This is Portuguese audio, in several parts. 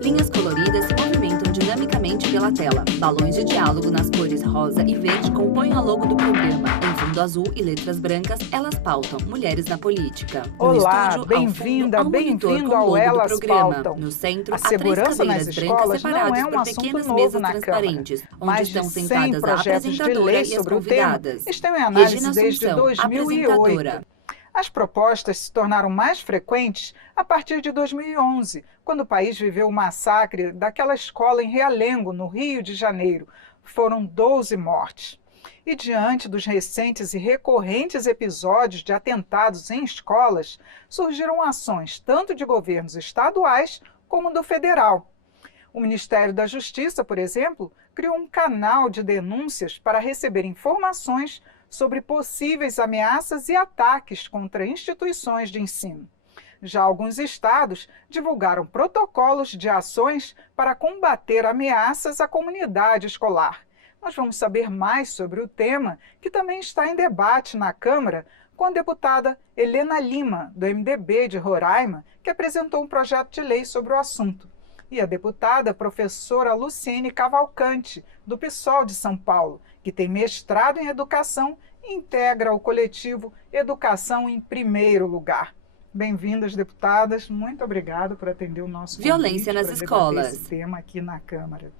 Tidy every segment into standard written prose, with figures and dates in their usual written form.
Linhas coloridas se movimentam dinamicamente pela tela. Balões de diálogo nas cores rosa e verde compõem a logo do programa. Em fundo azul e letras brancas, elas pautam Mulheres na Política. No Olá, estúdio, bem-vinda, ao fundo, há um monitor bem-vindo com o ao logo do Elas programa. Pautam. No centro, A há três segurança nas cadeiras brancas escolas não separadas é um por assunto pequenas novo mesas na Câmara. transparentes, onde Mais de estão 100 sentadas a projetos de apresentadora lei e as sobre o tema convidadas. estão em análise Regina desde Assunção, 2008. apresentadora. As propostas se tornaram mais frequentes a partir de 2011, quando o país viveu o massacre daquela escola em Realengo, no Rio de Janeiro. Foram 12 mortes. E diante dos recentes e recorrentes episódios de atentados em escolas, surgiram ações tanto de governos estaduais como do federal. O Ministério da Justiça, por exemplo, criou um canal de denúncias para receber informações sobre possíveis ameaças e ataques contra instituições de ensino. Já alguns estados divulgaram protocolos de ações para combater ameaças à comunidade escolar. Nós vamos saber mais sobre o tema, que também está em debate na Câmara, com a deputada Helena Lima, do MDB de Roraima, que apresentou um projeto de lei sobre o assunto. E a deputada professora Luciene Cavalcante, do PSOL de São Paulo, que tem mestrado em educação e integra o coletivo Educação em Primeiro Lugar. Bem-vindas, deputadas. Muito obrigada por atender o nosso convite. Violência nas escolas. Esse tema aqui na Câmara.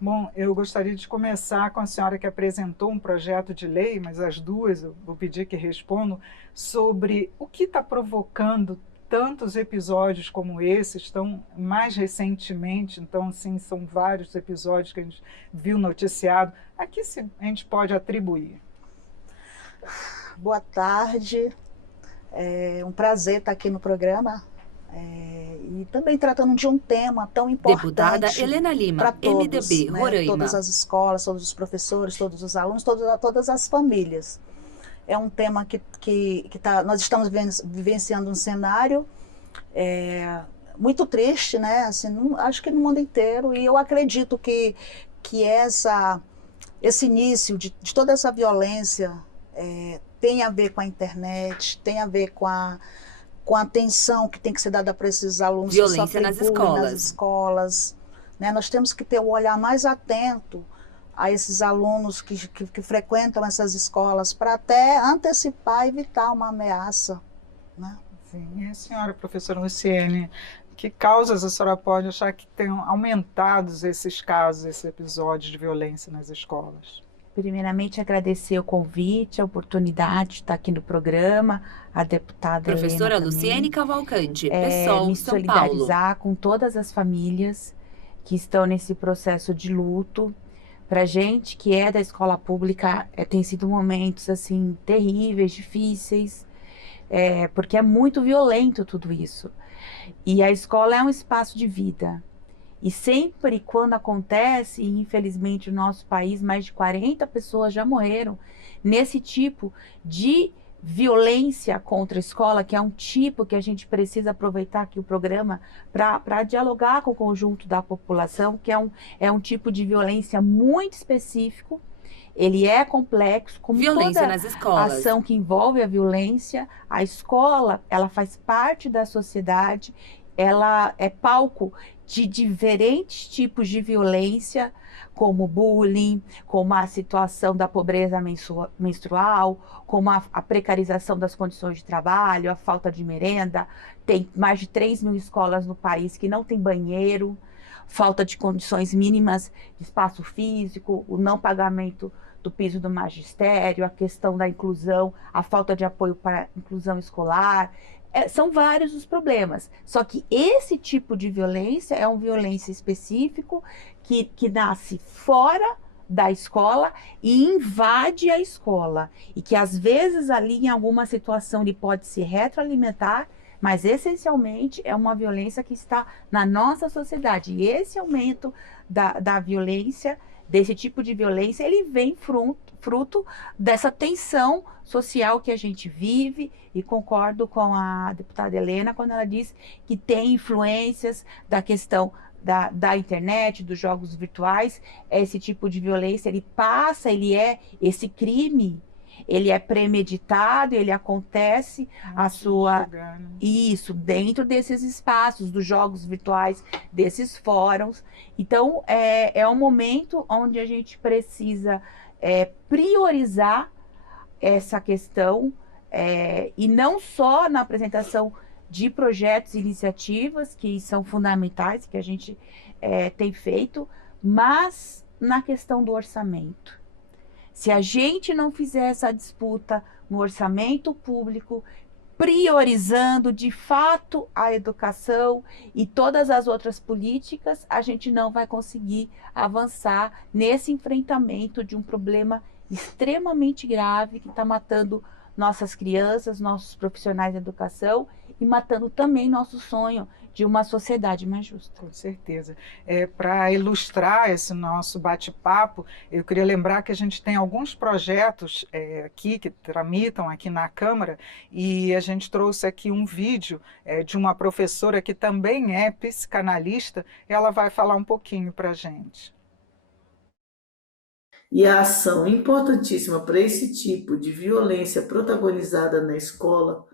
Bom, eu gostaria de começar com a senhora que apresentou um projeto de lei, mas as duas eu vou pedir que respondam, sobre o que está provocando tantos episódios como esse, estão mais recentemente, então, assim, são vários episódios que a gente viu noticiado. A que a gente pode atribuir? Boa tarde, é um prazer estar aqui no programa e também tratando de um tema tão importante. Deputada Helena Lima, para todos, MDB, né? Roraima. Todas as escolas, todos os professores, todos os alunos, todas as famílias. É um tema que nós estamos vivenciando um cenário muito triste, né? Assim, acho que no mundo inteiro, e eu acredito que esse início de toda essa violência tem a ver com a internet, tem a ver com a atenção que tem que ser dada para esses alunos. Violência que nas sofrem bullying escolas. nas escolas, né? Nós temos que ter um olhar mais atento a esses alunos que frequentam essas escolas para até antecipar e evitar uma ameaça, né? Sim. E a senhora, professora Luciene, que causas a senhora pode achar que tenham aumentado esses casos, esses episódios de violência nas escolas? Primeiramente, agradecer o convite, a oportunidade de estar aqui no programa, a deputada Professora Helena Luciene também. Cavalcante, PSOL, Me São Paulo. solidarizar com todas as famílias que estão nesse processo de luto. Para gente que é da escola pública, tem sido momentos assim terríveis, difíceis, porque é muito violento tudo isso. E a escola é um espaço de vida. E sempre quando acontece, e infelizmente no nosso país, mais de 40 pessoas já morreram nesse tipo de violência contra a escola, que é um tipo que a gente precisa aproveitar aqui o programa para dialogar com o conjunto da população, que é um tipo de violência muito específico. Ele é complexo, como Violência toda nas escolas. ação que envolve a violência. A escola, ela faz parte da sociedade, ela é palco de diferentes tipos de violência, como bullying, como a situação da pobreza menstrual, como a precarização das condições de trabalho, a falta de merenda. Tem mais de 3 mil escolas no país que não tem banheiro, falta de condições mínimas de espaço físico, o não pagamento do piso do magistério, a questão da inclusão, a falta de apoio para a inclusão escolar. São vários os problemas. Só que esse tipo de violência é uma violência específico que nasce fora da escola e invade a escola. E que às vezes ali em alguma situação ele pode se retroalimentar, mas essencialmente é uma violência que está na nossa sociedade. E esse aumento da violência, desse tipo de violência, ele vem fruto dessa tensão social que a gente vive, e concordo com a deputada Helena quando ela diz que tem influências da questão da internet, dos jogos virtuais. Esse tipo de violência, ele é esse crime, ele é premeditado, ele acontece isso dentro desses espaços, dos jogos virtuais, desses fóruns. Então, é um momento onde a gente precisa priorizar essa questão, e não só na apresentação de projetos e iniciativas que são fundamentais, que a gente tem feito, mas na questão do orçamento. Se a gente não fizer essa disputa no orçamento público, priorizando de fato a educação e todas as outras políticas, a gente não vai conseguir avançar nesse enfrentamento de um problema extremamente grave que está matando nossas crianças, nossos profissionais de educação e matando também nosso sonho de uma sociedade mais justa. Com certeza. Para ilustrar esse nosso bate-papo, eu queria lembrar que a gente tem alguns projetos aqui que tramitam aqui na Câmara, e a gente trouxe aqui um vídeo de uma professora que também é psicanalista. Ela vai falar um pouquinho para a gente. E a ação importantíssima para esse tipo de violência protagonizada na escola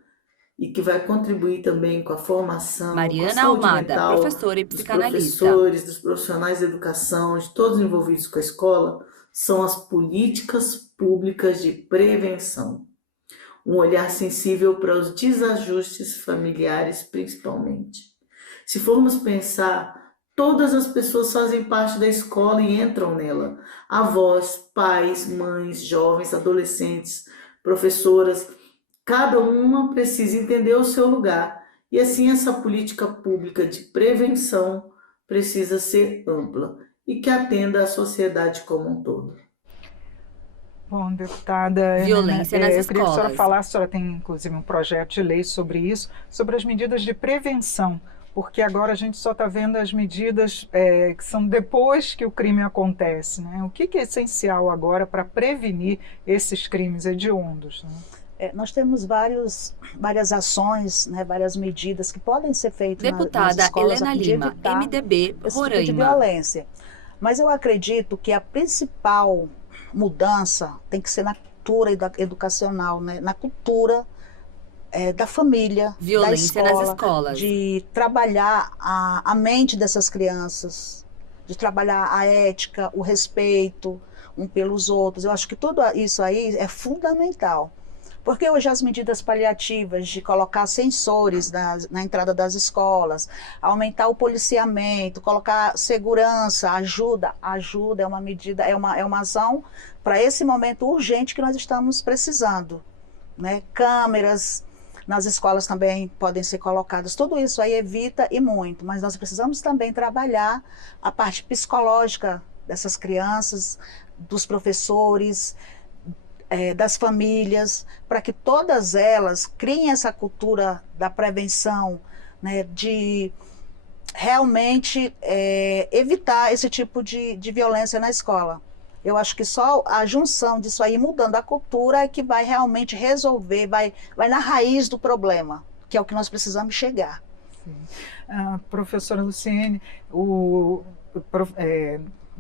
e que vai contribuir também com a formação, Mariana com a saúde Almada, mental professora e dos psicanalista. professores, dos profissionais de educação, de todos envolvidos com a escola, são as políticas públicas de prevenção. Um olhar sensível para os desajustes familiares, principalmente. Se formos pensar, todas as pessoas fazem parte da escola e entram nela. Avós, pais, mães, jovens, adolescentes, professoras. Cada uma precisa entender o seu lugar. E assim essa política pública de prevenção precisa ser ampla e que atenda a sociedade como um todo. Bom, deputada, Violência nas eu queria que a senhora escolas. falasse, a senhora tem inclusive um projeto de lei sobre isso, sobre as medidas de prevenção, porque agora a gente só está vendo as medidas que são depois que o crime acontece, né? O que é essencial agora para prevenir esses crimes hediondos, né? Nós temos várias ações, né, várias medidas que podem ser feitas nas Deputada escolas Helena a fim de Lima, evitar MDB, esse tipo de Roraima. violência. Mas eu acredito que a principal mudança tem que ser na cultura educacional, né, na cultura da família, Violência da escola, nas escolas. de trabalhar a mente dessas crianças, de trabalhar a ética, o respeito um pelos outros. Eu acho que tudo isso aí é fundamental. Porque hoje as medidas paliativas de colocar sensores na entrada das escolas, aumentar o policiamento, colocar segurança, ajuda é uma medida, é uma ação para esse momento urgente que nós estamos precisando, né? Câmeras nas escolas também podem ser colocadas. Tudo isso aí evita e muito, mas nós precisamos também trabalhar a parte psicológica dessas crianças, dos professores, das famílias, para que todas elas criem essa cultura da prevenção, né, de realmente evitar esse tipo de violência na escola. Eu acho que só a junção disso aí, mudando a cultura, é que vai realmente resolver, vai na raiz do problema, que é o que nós precisamos chegar. Professora Luciene, o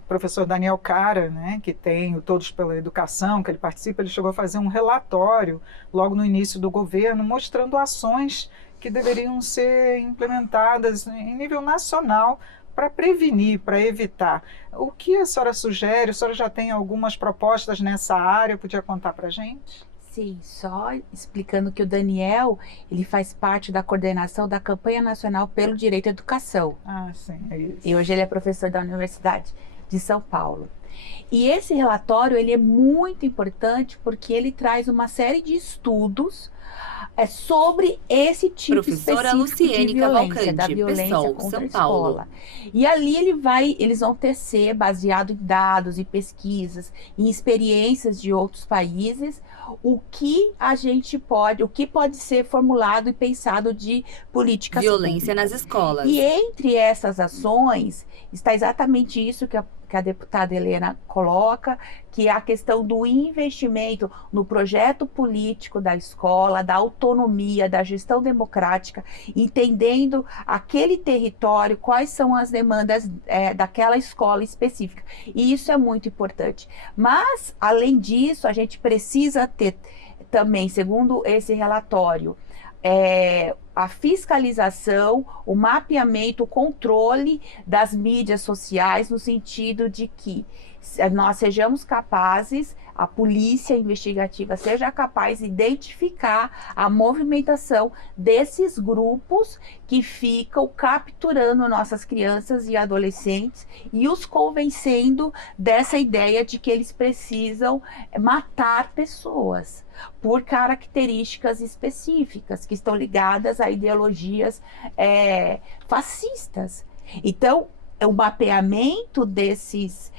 professor Daniel Cara, né, que tem o Todos pela Educação, que ele participa, ele chegou a fazer um relatório logo no início do governo, mostrando ações que deveriam ser implementadas em nível nacional para prevenir, para evitar. O que a senhora sugere? A senhora já tem algumas propostas nessa área? Podia contar para a gente? Sim, só explicando que o Daniel, ele faz parte da coordenação da Campanha Nacional pelo Direito à Educação. Ah, sim, é isso. E hoje ele é professor da Universidade de São Paulo. E esse relatório, ele é muito importante porque ele traz uma série de estudos sobre esse tipo Professora específico Luciene de violência, Cavalcante, da violência PSOL, contra São a escola. Paulo. E ali eles vão tecer, baseado em dados e pesquisas, em experiências de outros países, o que pode ser formulado e pensado de políticas Violência públicas. nas escolas. E entre essas ações está exatamente isso que a que a deputada Helena coloca, que é a questão do investimento no projeto político da escola, da autonomia, da gestão democrática, entendendo aquele território, quais são as demandas daquela escola específica. E isso é muito importante. Mas, além disso, a gente precisa ter também, segundo esse relatório, a fiscalização, o mapeamento, o controle das mídias sociais, no sentido de que nós sejamos capazes, a polícia investigativa seja capaz de identificar a movimentação desses grupos que ficam capturando nossas crianças e adolescentes e os convencendo dessa ideia de que eles precisam matar pessoas por características específicas que estão ligadas a ideologias fascistas. Então, o mapeamento desses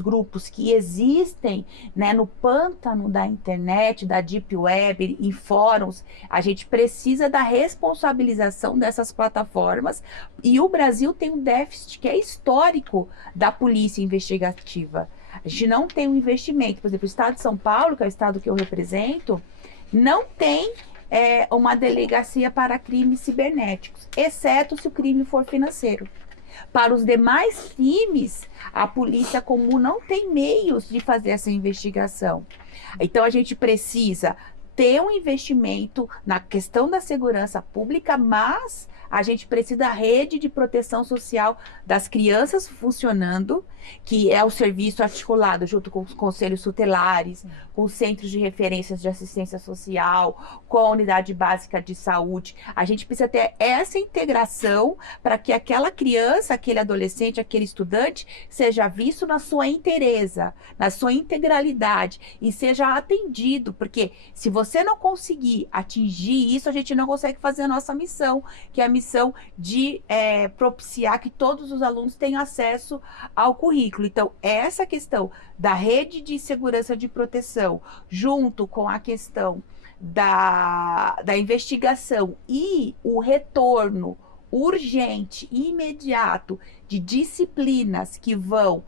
grupos que existem, né, no pântano da internet, da deep web, em fóruns, a gente precisa da responsabilização dessas plataformas, e o Brasil tem um déficit que é histórico da polícia investigativa. A gente não tem um investimento. Por exemplo, o estado de São Paulo, que é o estado que eu represento, não tem uma delegacia para crimes cibernéticos, exceto se o crime for financeiro. Para os demais crimes, a polícia comum não tem meios de fazer essa investigação. Então, a gente precisa ter um investimento na questão da segurança pública, mas a gente precisa da rede de proteção social das crianças funcionando, que é o serviço articulado junto com os conselhos tutelares, com os centros de referências de assistência social, com a unidade básica de saúde. A gente precisa ter essa integração para que aquela criança, aquele adolescente, aquele estudante seja visto na sua inteireza, na sua integralidade e seja atendido, porque se você não conseguir atingir isso, a gente não consegue fazer a nossa missão, que é a missão de propiciar que todos os alunos tenham acesso ao currículo. Então, essa questão da rede de segurança de proteção, junto com a questão da investigação e o retorno urgente e imediato de disciplinas que vão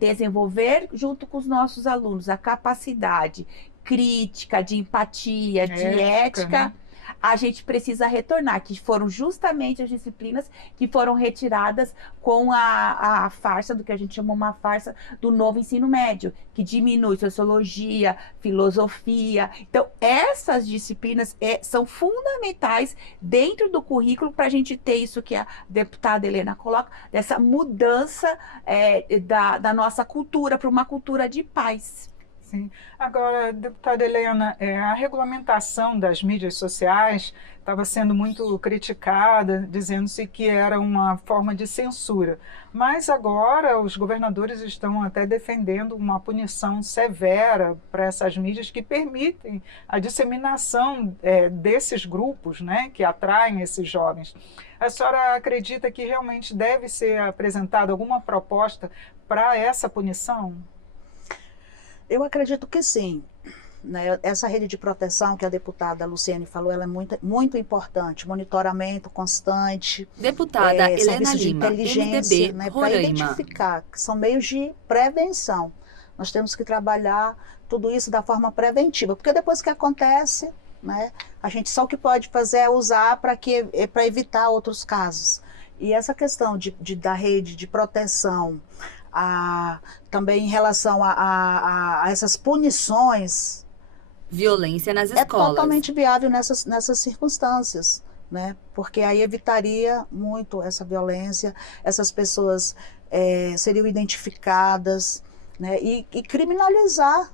desenvolver, junto com os nossos alunos, a capacidade crítica, de empatia, de ética, né? A gente precisa retornar, que foram justamente as disciplinas que foram retiradas com a farsa, do que a gente chama uma farsa do novo ensino médio, que diminui sociologia, filosofia. Então, essas disciplinas são fundamentais dentro do currículo para a gente ter isso que a deputada Helena coloca, dessa mudança da nossa cultura para uma cultura de paz. Sim. Agora, deputada Helena, a regulamentação das mídias sociais estava sendo muito criticada, dizendo-se que era uma forma de censura. Mas agora os governadores estão até defendendo uma punição severa para essas mídias que permitem a disseminação desses grupos, né, que atraem esses jovens. A senhora acredita que realmente deve ser apresentada alguma proposta para essa punição? Eu acredito que sim. Né? Essa rede de proteção que a deputada Luciane falou, ela é muito, muito importante. Monitoramento constante. Deputada Helena de Lima, inteligência, MDB, né? Para Roraima. identificar, que são meios de prevenção. Nós temos que trabalhar tudo isso da forma preventiva, porque depois que acontece, né, a gente só o que pode fazer é usar para evitar outros casos. E essa questão da rede de proteção, também em relação a essas punições, violência nas escolas. É totalmente viável nessas circunstâncias, né? Porque aí evitaria muito essa violência, essas pessoas seriam identificadas, né? E criminalizar,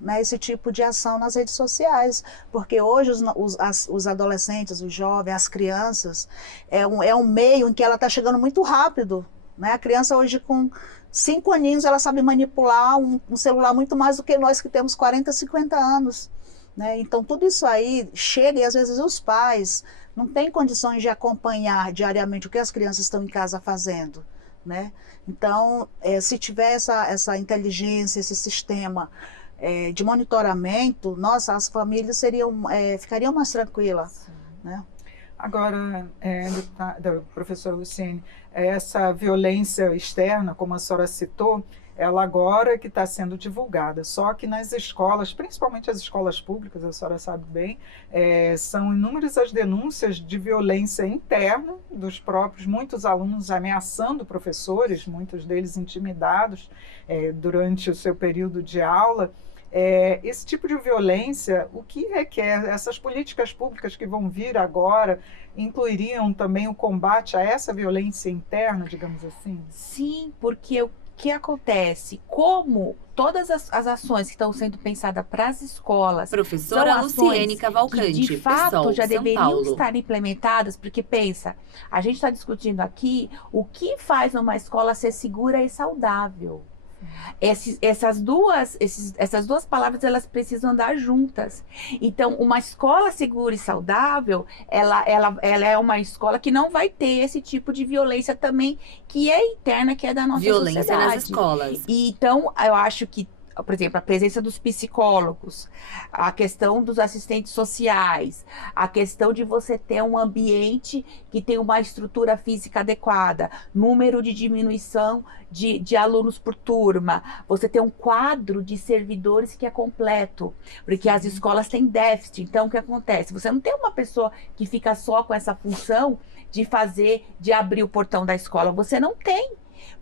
né, esse tipo de ação nas redes sociais, porque hoje os adolescentes, os jovens, as crianças, é um meio em que ela está chegando muito rápido, né? A criança hoje com 5 aninhos, ela sabe manipular um celular muito mais do que nós que temos 40, 50 anos. Né? Então, tudo isso aí chega e, às vezes, os pais não têm condições de acompanhar diariamente o que as crianças estão em casa fazendo. Né? Então, se tiver essa inteligência, esse sistema de monitoramento, nossa, as famílias ficariam mais tranquilas. Né? Agora, professora Luciene, essa violência externa, como a senhora citou, ela agora que está sendo divulgada, só que nas escolas, principalmente as escolas públicas, a senhora sabe bem, são inúmeras as denúncias de violência interna dos próprios, muitos alunos ameaçando professores, muitos deles intimidados durante o seu período de aula. Esse tipo de violência, o que requer? Essas políticas públicas que vão vir agora incluiriam também o combate a essa violência interna, digamos assim? Sim, porque o que acontece? Como todas as ações que estão sendo pensadas para as escolas Professora são Luciene ações Cavalcante, que de fato PSOL, já São deveriam Paulo. estar implementadas, porque pensa, a gente está discutindo aqui o que faz uma escola ser segura e saudável. Essas duas palavras, elas precisam andar juntas. Então, uma escola segura e saudável, ela é uma escola que não vai ter esse tipo de violência também, que é interna, que é da nossa Violência sociedade. nas escolas. E, então, eu acho que, por exemplo, a presença dos psicólogos, a questão dos assistentes sociais, a questão de você ter um ambiente que tem uma estrutura física adequada, número de diminuição de alunos por turma, você ter um quadro de servidores que é completo, porque as escolas têm déficit. Então, o que acontece? Você não tem uma pessoa que fica só com essa função de abrir o portão da escola, você não tem.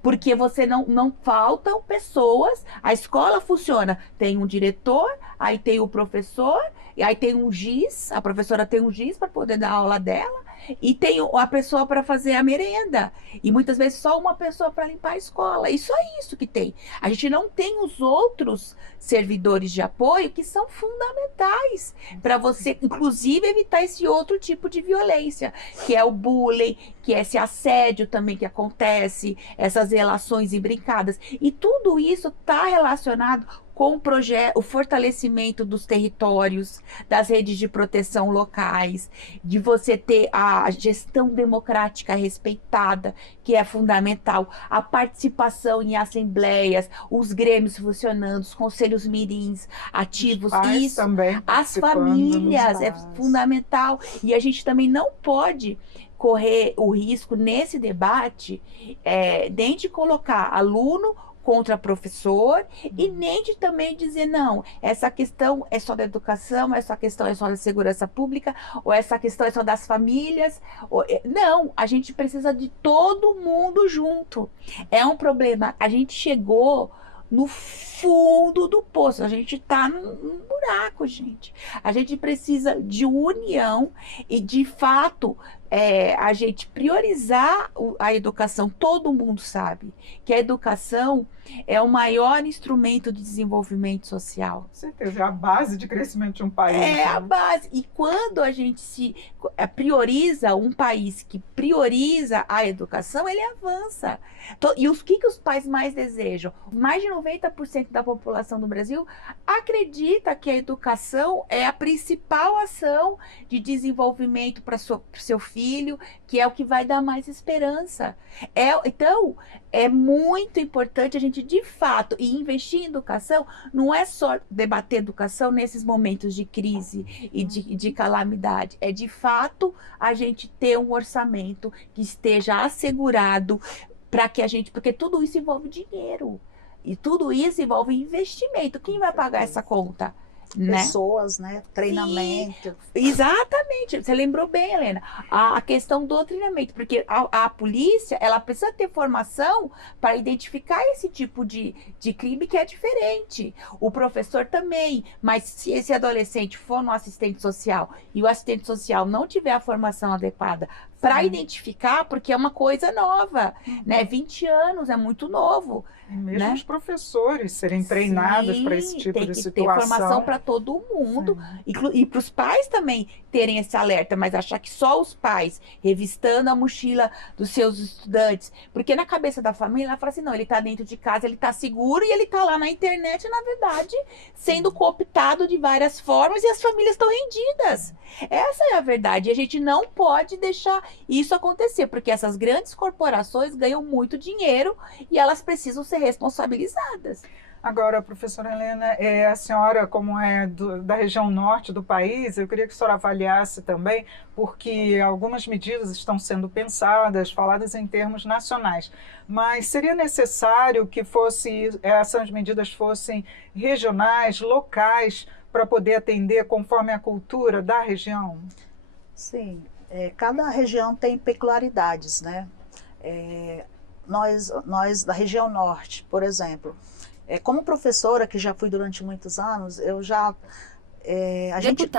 Porque você não faltam pessoas, a escola funciona, tem um diretor, aí tem o professor, e aí tem um giz, a professora tem um giz para poder dar a aula dela, e tem a pessoa para fazer a merenda, e muitas vezes só uma pessoa para limpar a escola, e só isso que tem. A gente não tem os outros servidores de apoio que são fundamentais para você, inclusive, evitar esse outro tipo de violência, que é o bullying, que é esse assédio também que acontece, essas relações imbricadas. E tudo isso está relacionado com o fortalecimento dos territórios, das redes de proteção locais, de você ter a gestão democrática respeitada, que é fundamental, a participação em assembleias, os grêmios funcionando, os conselhos mirins ativos, isso, também as famílias, é fundamental. E a gente também não pode correr o risco nesse debate nem de colocar aluno contra professor e nem de também dizer, não, essa questão é só da educação, essa questão é só da segurança pública, ou essa questão é só das famílias. Não, a gente precisa de todo mundo junto. É um problema. A gente chegou no fundo do poço, a gente tá num buraco, gente. A gente precisa de união e, de fato, a gente priorizar a educação. Todo mundo sabe que a educação é o maior instrumento de desenvolvimento social. Com certeza, é a base de crescimento de um país. É a base. E quando a gente prioriza, um país que prioriza a educação, ele avança. E o que os pais mais desejam? Mais de 90% da população do Brasil acredita que a educação é a principal ação de desenvolvimento para o seu filho, que é o que vai dar mais esperança. Então, é muito importante a gente, de fato, investir em educação. Não é só debater educação nesses momentos de crise e de calamidade. É, de fato, a gente ter um orçamento que esteja assegurado para que a gente... Porque tudo isso envolve dinheiro. E tudo isso envolve investimento. Quem vai pagar essa conta? Pessoas, né? Treinamento. Sim, exatamente, você lembrou bem, Helena, a questão do treinamento, porque a polícia, ela precisa ter formação para identificar esse tipo de crime que é diferente, o professor também, mas se esse adolescente for no assistente social e o assistente social não tiver a formação adequada para identificar, porque é uma coisa nova, né? 20 anos é muito novo. E mesmo né? os professores serem treinados para esse tipo de situação. Tem que ter formação para todo mundo. E para os pais também terem esse alerta, mas achar que só os pais, revistando a mochila dos seus estudantes, porque na cabeça da família, ela fala assim, não, ele está dentro de casa, ele está seguro e ele está lá na internet, na verdade, sendo cooptado de várias formas e as famílias estão rendidas. Essa é a verdade. E a gente não pode deixar isso acontecer, porque essas grandes corporações ganham muito dinheiro e elas precisam ser responsabilizadas. Agora, professora Helena, a senhora, como é da região norte do país, eu queria que a senhora avaliasse também, porque algumas medidas estão sendo pensadas, faladas em termos nacionais, mas seria necessário que essas medidas fossem regionais, locais, para poder atender conforme a cultura da região? Sim, cada região tem peculiaridades, né? Nós da região norte, por exemplo, como professora, que já fui durante muitos anos, eu já... a gente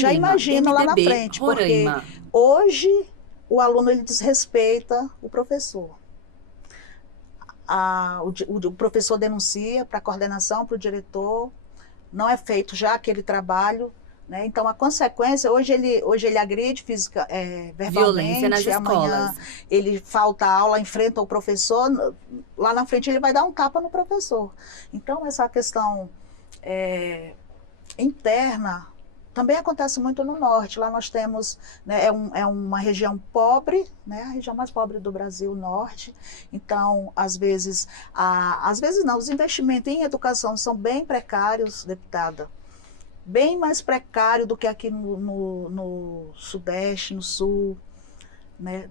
já imagina lá na frente, Roraima. porque hoje o aluno ele desrespeita o professor. O professor denuncia para a coordenação, para o diretor, não é feito já aquele trabalho, né? Então, a consequência, hoje ele agride verbalmente, Violência nas amanhã escolas. ele falta aula, enfrenta o professor, lá na frente ele vai dar um tapa no professor. Então, essa questão interna também acontece muito no norte. Lá nós temos, né, é uma região pobre, né, a região mais pobre do Brasil, o norte. Então, às vezes não, os investimentos em educação são bem precários, deputada. Bem mais precário do que aqui no Sudeste, no Sul, né?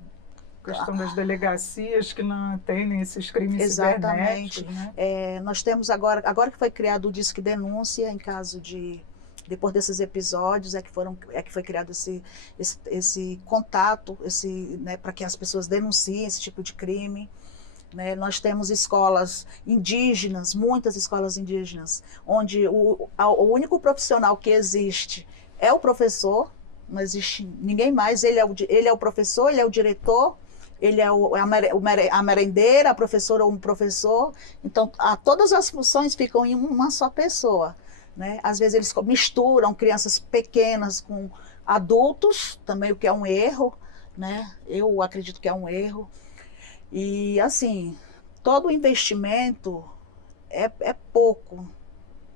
Questão das delegacias que não atendem esses crimes Exatamente. cibernéticos, né? Nós temos agora que foi criado o Disque Denúncia, em caso depois desses episódios, que foi criado esse contato, né, para que as pessoas denunciem esse tipo de crime. Né? Nós temos escolas indígenas, muitas escolas indígenas, onde o único profissional que existe é o professor, não existe ninguém mais, ele é o professor, ele é o diretor, ele é a merendeira, a professora ou um professor. Então, todas as funções ficam em uma só pessoa. Né? Às vezes eles misturam crianças pequenas com adultos, também, o que é um erro, né? Eu acredito que é um erro. E assim, todo investimento é pouco,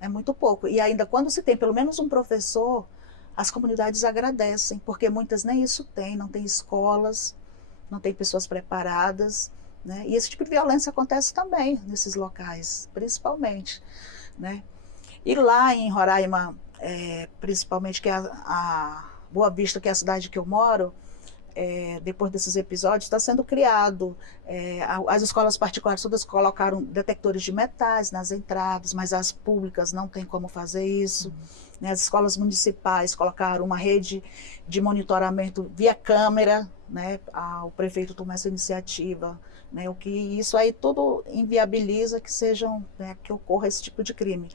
é muito pouco. E ainda quando se tem pelo menos um professor, as comunidades agradecem, porque muitas nem isso têm, não tem escolas, não tem pessoas preparadas, né? E esse tipo de violência acontece também nesses locais, principalmente, né? E lá em Roraima, principalmente, que é a Boa Vista, que é a cidade que eu moro, depois desses episódios, está sendo criado. As escolas particulares todas colocaram detectores de metais nas entradas, mas as públicas não têm como fazer isso. Né? As escolas municipais colocaram uma rede de monitoramento via câmera, né? O prefeito tomou essa iniciativa. Né? O que isso aí tudo inviabiliza que ocorra esse tipo de crime.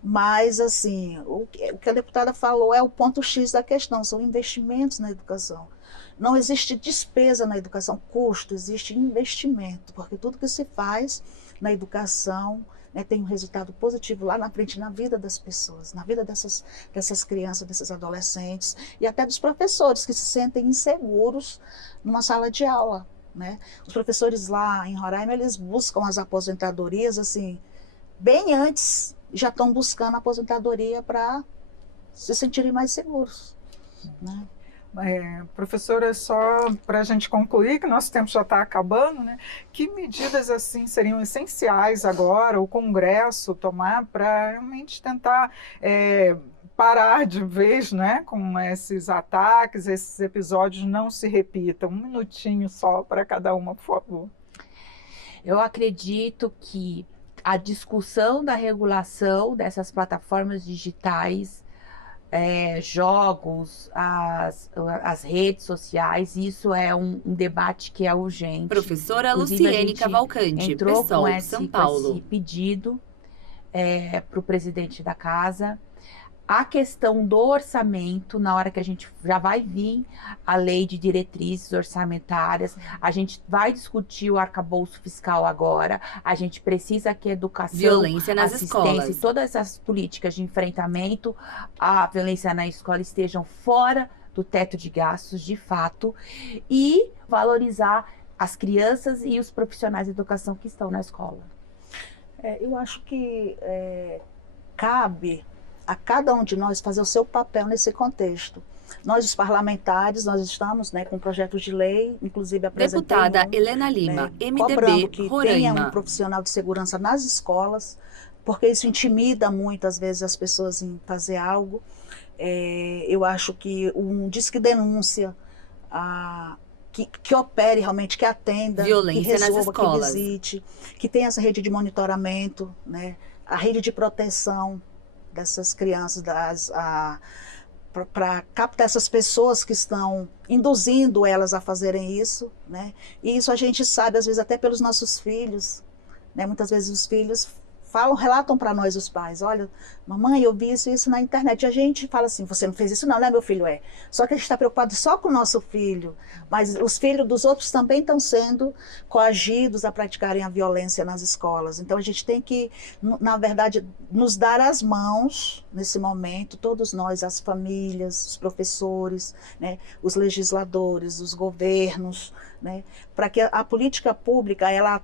Mas, assim, o que a deputada falou é o ponto X da questão, são investimentos na educação. Não existe despesa na educação, custo, existe investimento, porque tudo que se faz na educação, né, tem um resultado positivo lá na frente, na vida das pessoas, na vida dessas crianças, desses adolescentes, e até dos professores que se sentem inseguros numa sala de aula. Né? Os professores lá em Roraima, eles buscam as aposentadorias, assim, bem antes, já estão buscando aposentadoria para se sentirem mais seguros. Né? Professora, só para a gente concluir, que nosso tempo já está acabando, né? Que medidas assim seriam essenciais agora o Congresso tomar para realmente tentar parar de vez, né, com esses ataques, esses episódios não se repitam? Um minutinho só para cada uma, por favor. Eu acredito que a discussão da regulação dessas plataformas digitais, jogos, as redes sociais, isso é um debate que é urgente. Professora Inclusive, Luciene Cavalcante, entrou PSOL, com São Paulo. esse pedido para o presidente da casa. A questão do orçamento, na hora que a gente já vai vir a lei de diretrizes orçamentárias, a gente vai discutir o arcabouço fiscal agora, a gente precisa que a educação, Violência nas assistência escolas. e todas essas políticas de enfrentamento à violência na escola estejam fora do teto de gastos, de fato, e valorizar as crianças e os profissionais de educação que estão na escola. Eu acho que cabe a cada um de nós fazer o seu papel nesse contexto. Nós, os parlamentares, nós estamos, né, com projetos de lei, inclusive apresentei Deputada Helena Lima, cobrando MDB, que Roraima. tenha um profissional de segurança nas escolas, porque isso intimida muito, às vezes, as pessoas em fazer algo. Eu acho que um Disque Denúncia, que opere realmente, que atenda, Violência que resolva, nas escolas. que visite, que tenha essa rede de monitoramento, né? A rede de proteção dessas crianças, para captar essas pessoas que estão induzindo elas a fazerem isso, né? E isso a gente sabe, às vezes, até pelos nossos filhos, né? Muitas vezes os filhos relatam para nós, os pais: olha, mamãe, eu vi isso na internet. E a gente fala assim: você não fez isso não, né, meu filho? Só que a gente está preocupado só com o nosso filho, mas os filhos dos outros também estão sendo coagidos a praticarem a violência nas escolas. Então a gente tem que, na verdade, nos dar as mãos nesse momento, todos nós, as famílias, os professores, né, os legisladores, os governos, né, para que a política pública ela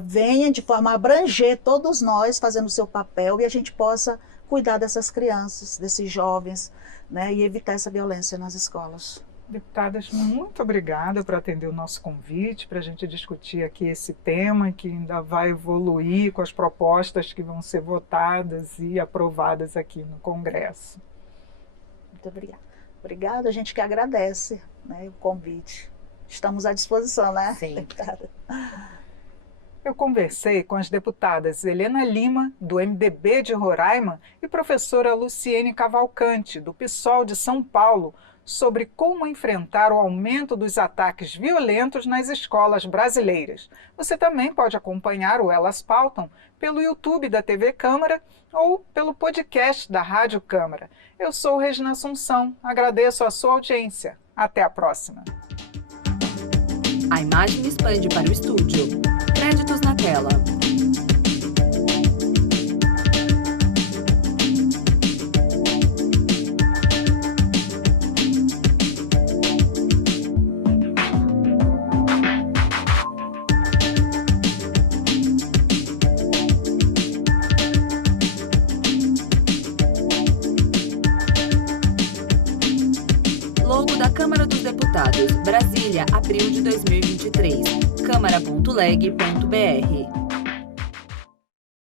venha de forma a abranger todos nós, fazendo o seu papel, e a gente possa cuidar dessas crianças, desses jovens, né, e evitar essa violência nas escolas. Deputadas, muito obrigada por atender o nosso convite, para a gente discutir aqui esse tema que ainda vai evoluir com as propostas que vão ser votadas e aprovadas aqui no Congresso. Muito obrigada. Obrigada, a gente que agradece, né, o convite. Estamos à disposição, né, Sim. deputada? Eu conversei com as deputadas Helena Lima, do MDB de Roraima, e professora Luciene Cavalcante, do PSOL de São Paulo, sobre como enfrentar o aumento dos ataques violentos nas escolas brasileiras. Você também pode acompanhar o Elas Pautam pelo YouTube da TV Câmara ou pelo podcast da Rádio Câmara. Eu sou Regina Assunção, agradeço a sua audiência. Até a próxima. A imagem expande para o estúdio. Créditos na tela. Logo da Câmara dos Deputados, Brasília, abril de 2023. câmara.leg.br